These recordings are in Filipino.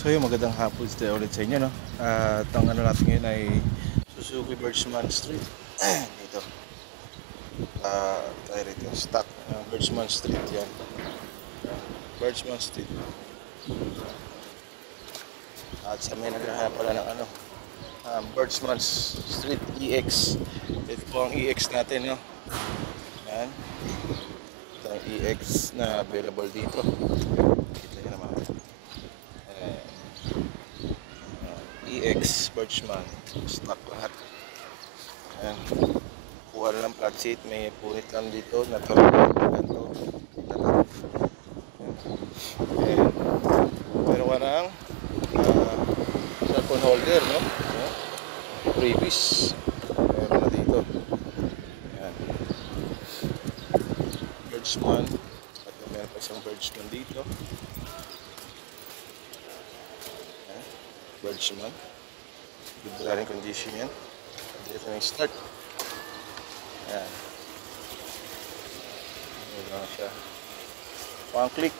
So yun, magandang hapon tayo ulit sa inyo, no? At ang ano natin ngayon ay Suzuki Birchman Street. Dito. Tayo rito. Stock. Birchman Street yan. Birchman Street. At sa may naghahanap pala ng ano, Birchman Street EX. Ito po ang EX natin, no? Yan. Ito ang EX na available dito. Kita nyo naman. EX Birchman stock lahat. Ayan. Kuha lang flat seat, may punit lang dito natural ganito. Ayan. Pero ka ng cellphone holder, no? Ayan. Previous meron na dito. Ayan. Birchman at meron pa isang Birchman dito. Ayan. Birchman. Good running condition yan. Dito na yung start. Ayan. Ayan lang siya. One click.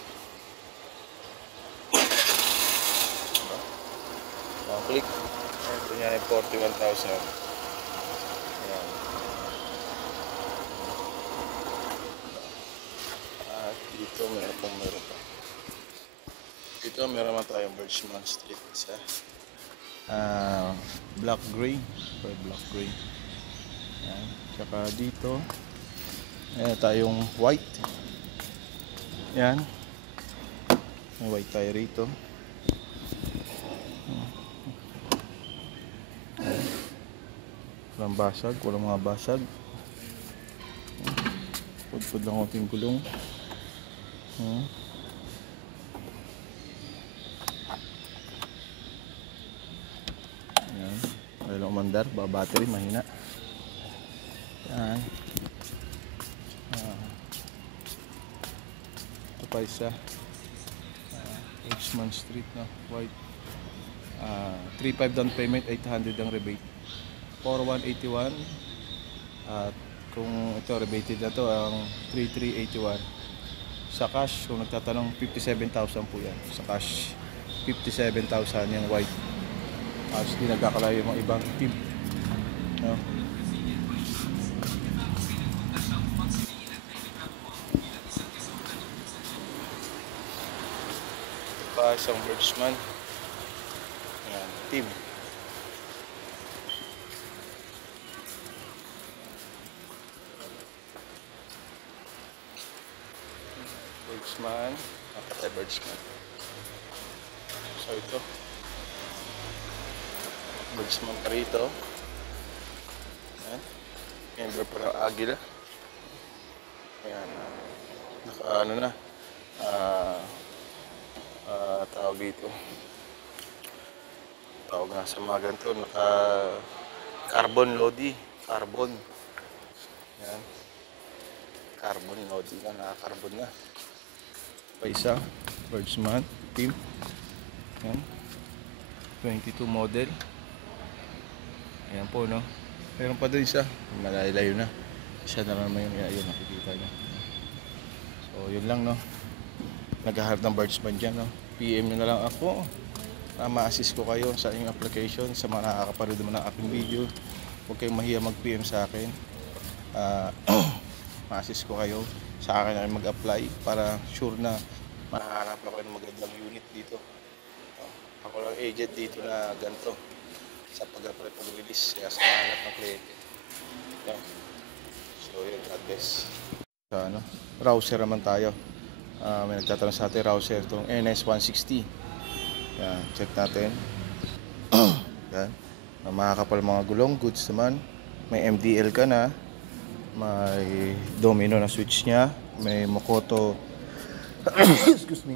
Diba? One click. Ito niya yung 41,000. Ayan. At dito meron pa. Dito meron naman tayong Birchman Street isa. Black gray or black gray. Ayan. Tsaka dito ayan tayong white. Yan, may white tayo rito. Walang basag, walang mga basag. Pudpud lang konting gulong. Ayaw umandar, battery mahina. Yan. Ito pa isa. Birchman Street na white. 3.5 down payment, 800 ang rebate. 4,181. At kung ito rebated na to ang 3,381. Sa cash, kung nagtatanong 57,000 po yan. Sa cash 57,000 yung white. Tapos di nagkakalayo yung mga ibang team, no? Ito pa isang Birchman. Ayan, team. Birchman. Napatay Birchman. So ito Birchman pa rito. Ayan. Member pa ng Agila. Ayan. Naka ano na. Tawag dito. Tawag nga sa mga ganito. Naka carbon lodi. Carbon. Ayan. Carbon lodi na. Naka-carbon na. Pa isa. Birchman. Team. Ayan. 22 model. Ayan po, no? Meron pa din siya. Malalayo na. Siya na naman yung yun, nakikita niya. So, yun lang, no? Naghahanap ng Birchman dyan, no? PM nyo na lang ako. Ma-assist ko kayo sa inyong application. Sa mga nakakapanood naman ng aking video. Huwag kayong mahiya mag-PM sa akin. Ma-assist ko kayo. Sa akin na mag-apply para sure na mahanap ako ng magandang unit dito. Ako lang agent dito na ganito sa pag-apply pag-release kaya sa hanap ng kliyente. So yun, God bless. Ano, browser naman tayo. May nagtatanong sa atin, browser itong NS160. Yan, check natin. Yan, makakapal mga gulong, goods naman. May MDL ka na. May domino na switch nya. May Makoto excuse me.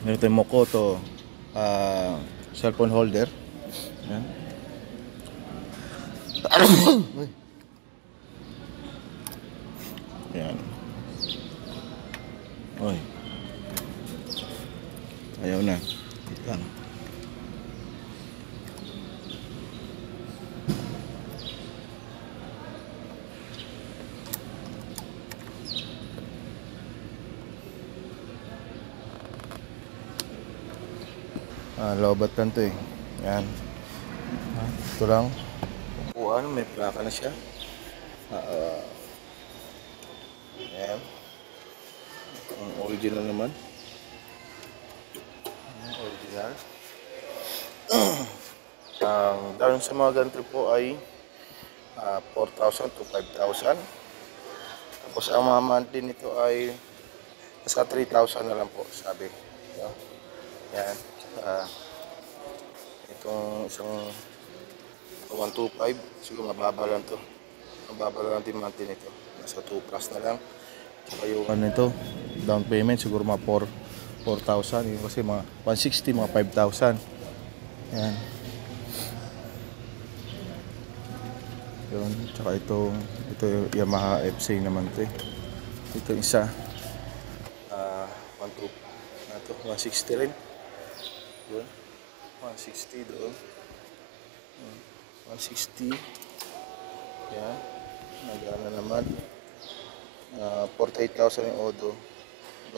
Meron tayong Makoto cellphone holder. Yan. Yan. Oy. Ayaw na. Wait lang. Lobat lang to eh. Yan. Ito lang. Upuan, may plaka na siya. Yan. Ang original naman. Original. Ang down sa mga ganito po ay 4,000 to 5,000. Tapos ang mga monthly nito ay nasa 3,000 na lang po, sabi. So, yan. Itong isang 125, siguro mababa lang to. Mababa lang din monthly nito. Nasa 2 plus na lang. Saka yung ano nito, down payment siguro mga 4,000. Yung kasi mga 160, mga 5,000. Yan. Yun, tsaka ito yung Yamaha FC naman to eh. Ito isa 160 rin. Yun, 160 doon. 160. Yan, nagana naman 48,000 yung Odo.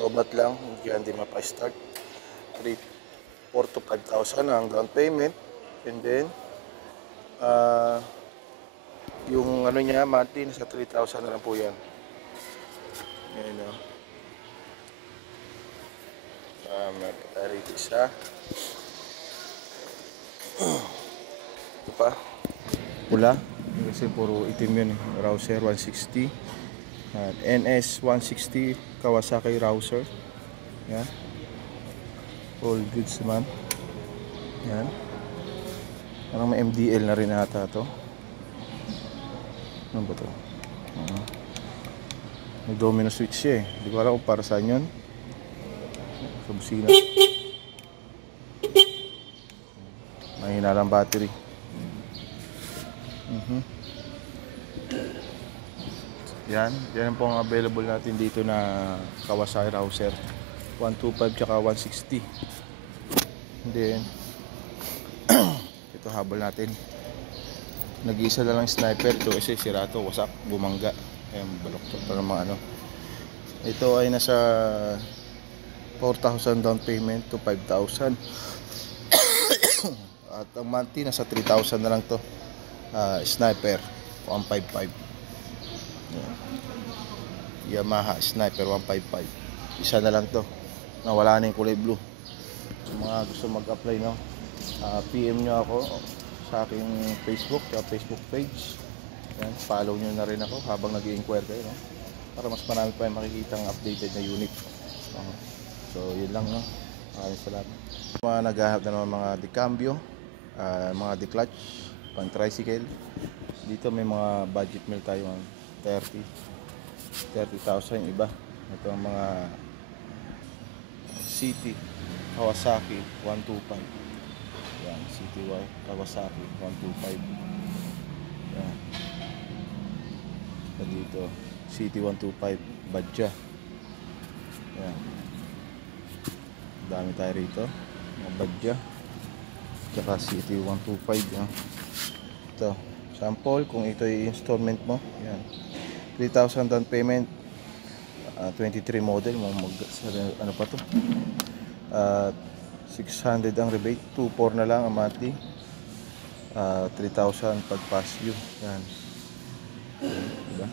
Lobat lang, hindi mapa-start. 4 to 5,000 ang down payment. And then yung ano niya, monthly nasa 3,000 na lang po yan. Ngayon o. Rito isa. Ito pa. Pula. Kasi puro itim yun eh. Rouser 160. NS 160 Kawasaki Rouser. Yan. All goods naman. Yan. Parang may MDL na rin ata ito. Ano ba ito? May domino switch siya eh. Hindi ko alam kung para saan yun. Sa busina. Mahina lang battery. Yan. Yan po ang available natin dito na Kawasaki Rouser 125 tsaka 160. And then ito habol natin. Nag-iisa na lang sniper to kasi sira to, wasak, bumangga. Ayan, baloktot pa ng mga ano. Ito ay nasa 4,000 down payment to 5,000. At ang monthly nasa 3,000 na lang to. Sniper 155. Ayan. Yamaha Sniper 155. Isa na lang to. Nawala na yung kulay blue. Sa mga gusto mag-apply, no? PM nyo ako sa aking Facebook, sa Facebook page. Yan, follow nyo na rin ako habang nag-i-inquire kayo, no? Para mas marami pa yung makikitang updated na unit. So yun lang, no? Maraming salamat. Mga naghahanap na ng mga decambio, mga declutch, pang tricycle. Dito may mga budget meal tayo, 30,000 yung iba. Ito ang mga City Kawasaki 125. Yan, CTY Kawasaki 125. Yan. Dito, City 125 Badja. Yan. Dami tayo rito. Mga Badja. Tsaka City 125. Yan. Ito, sample kung ito yung installment mo. Yan. 3,000 down payment. 23 model. Ano pa to? 600 ang rebate, 2,400 na lang ang monthly, 3,000 pag past due. Yan. Diba?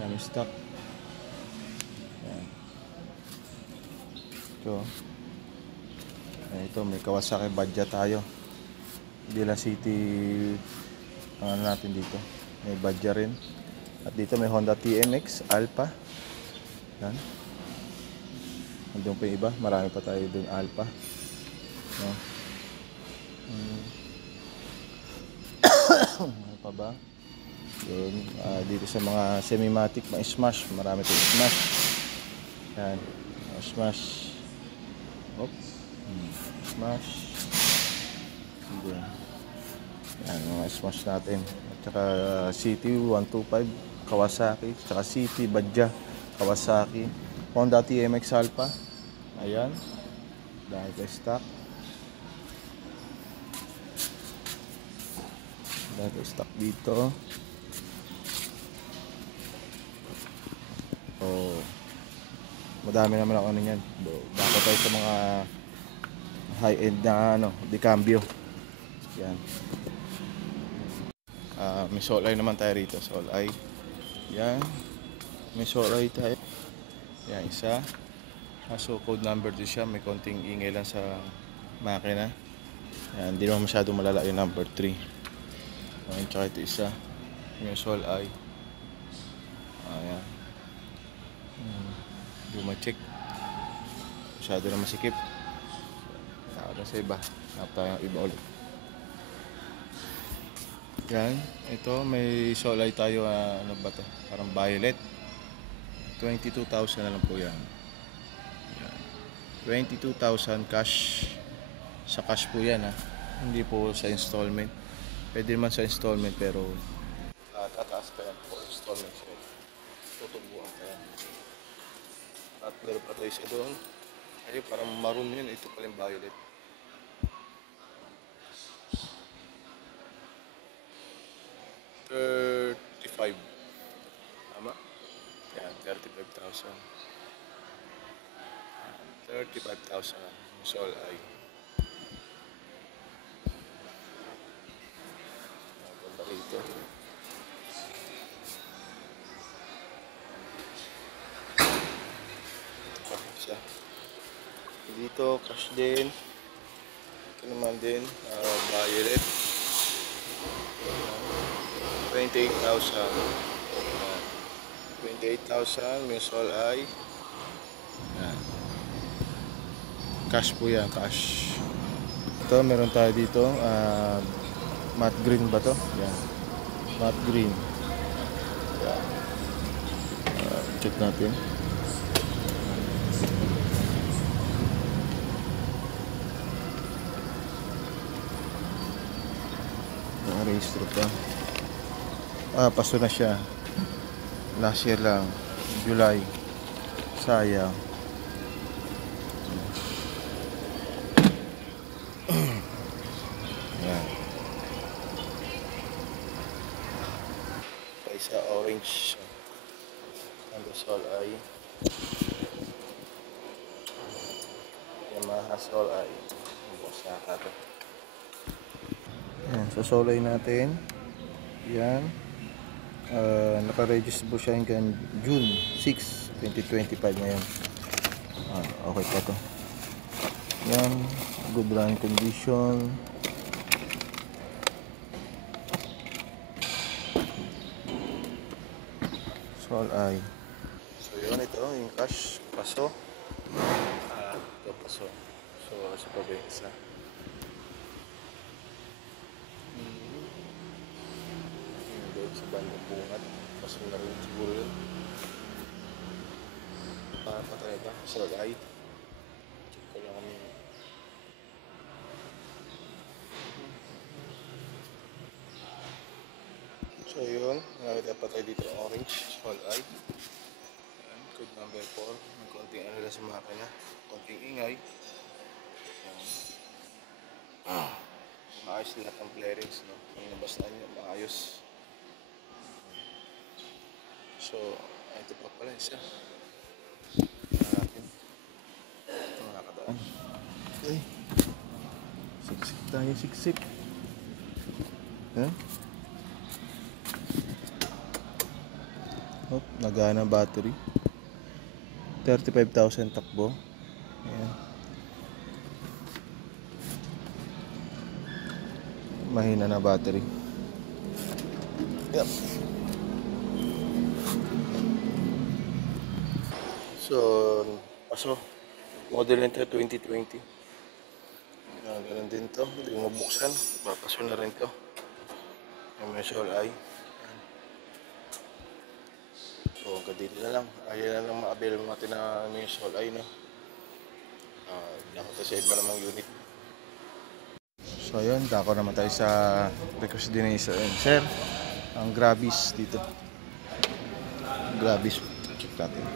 Yan yung stock. Yan. Ito, may Kawasaki Badja tayo. Hindi lang City ang ano natin dito. May Badja rin. At dito may Honda TMX Alpha. Yan. Andun pa yung iba. Marami pa tayo dun Alpha. No. Ano pa ba? Yun, dito sa mga semi-matic, mga smash, marami tayong smash. Yan, smash. Oops. Smash. Yan, mga smash natin. At saka City 125 Kawasaki, saka City Badja Kawasaki, Honda TMX Alpha. Ayan. Dahil kay stock. Dahil stock dito. So, madami naman ako ano yan. Bako tayo sa mga high-end na ano, de cambio. Yan. May solay naman tayo rito. Solay. Yan. May solay tayo. Yan, isa. So code number 2 siya. May konting ingay lang sa makina. Yan, hindi naman masyado malala yung number 3. Ayan, tsaka ito isa. Yung solay. Ayan. Check. Masyado na masikip. Nakata sa iba. Hanap tayo iba ulit. Yan. Ito may solay tayo. Ano ba to? Parang violet. 22,000 na lang po yan. 22,000 cash. Sa cash po yan ha. Hindi po sa installment. Pwede naman sa installment pero tataas pa yan po installment. So, tutubuan pa yan. At meron pa tayo isa doon. Ayun, parang maroon yun. Ito pala yung violet. $35,000. Tama? Yan, 35,000. 35,000. Sol ay. Ganda rito. Siya. Dito, cash din. Ito naman din, violet. 28,000. 28,000, may sol ay. Yan. Cash po yan, cash. Ito, meron tayo dito, matte green ba to? Yan. Matte green. Yan. Check natin. Registro pa. Paso na siya. Last year lang. July. Sayang. Yan. Isa orange. Ang sol ay Yamaha Sol ay bukas na kato. Yan, sa solay natin. Yan. Naka-register po siya hanggang June 6, 2025 ngayon. Okay pa to. Yan. Good running condition. Sol ay. So yun, ito yung cash. Paso. Ito paso. So sa pabengsa. Sa bandang bungat, paso na rin siguro yun. Patay ba? Solay. Check ko lang kami. So yun, nakita pa tayo dito ng orange, solay. Code number 4. May konting ano lang sa makina, konting ingay. Maayos lahat ng bearings, no? Ang nabas na niya, maayos. So, ito pa pala isa. Natin. Ito nakakadaan. Okay. Siksik tayo, siksik. Yan. Oh, nagana battery. 35,000 takbo. Ayan. Mahina na battery. Yep. So, paso. Model nito 2020. Ganun din to. Hindi mo buksan. Papaso na rin to. Yung may sol ay. So, hanggang dito na lang. Ayaw na lang ma-avail natin na may sol ay, no? Nakita sa iba namang unit. So, yun. Dako naman tayo sa request din isa. Sir, ang Grabis dito. Grabis. Check natin.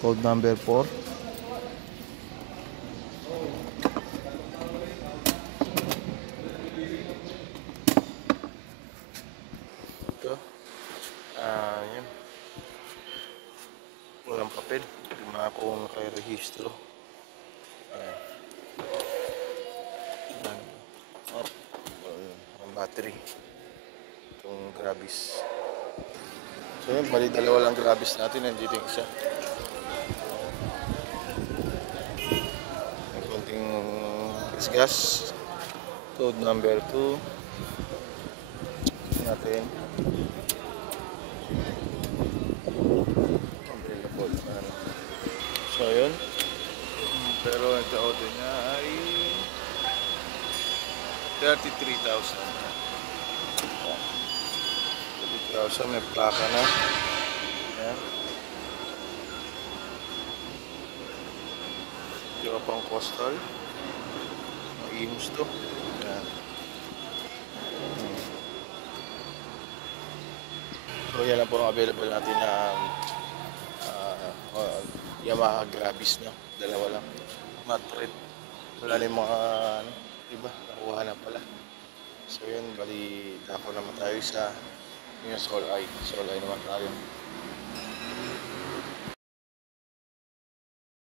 Code number 4. Ito. Yan. papel. Hindi na ako nakarehistro. Ayan. Ayan. Oh, ang battery. Itong Grabis. So yun, bali dalawa lang Grabis natin. Nandito yung isa. May konting gas. Code number 2. Natin. Available. Ano. So yun. Pero ang order niya ay 33,000. 33,000, may plaka na. Ayan. Ito pang coastal. Maimus to. Ayan. So yan lang po ang available natin na Yamaha Grabis, no? Dalawa lang. Not red. Wala na yung mga ano, iba, nakuha na pala. So yun, bali dako naman tayo sa yung Soul Eye. Soul Eye naman tayo.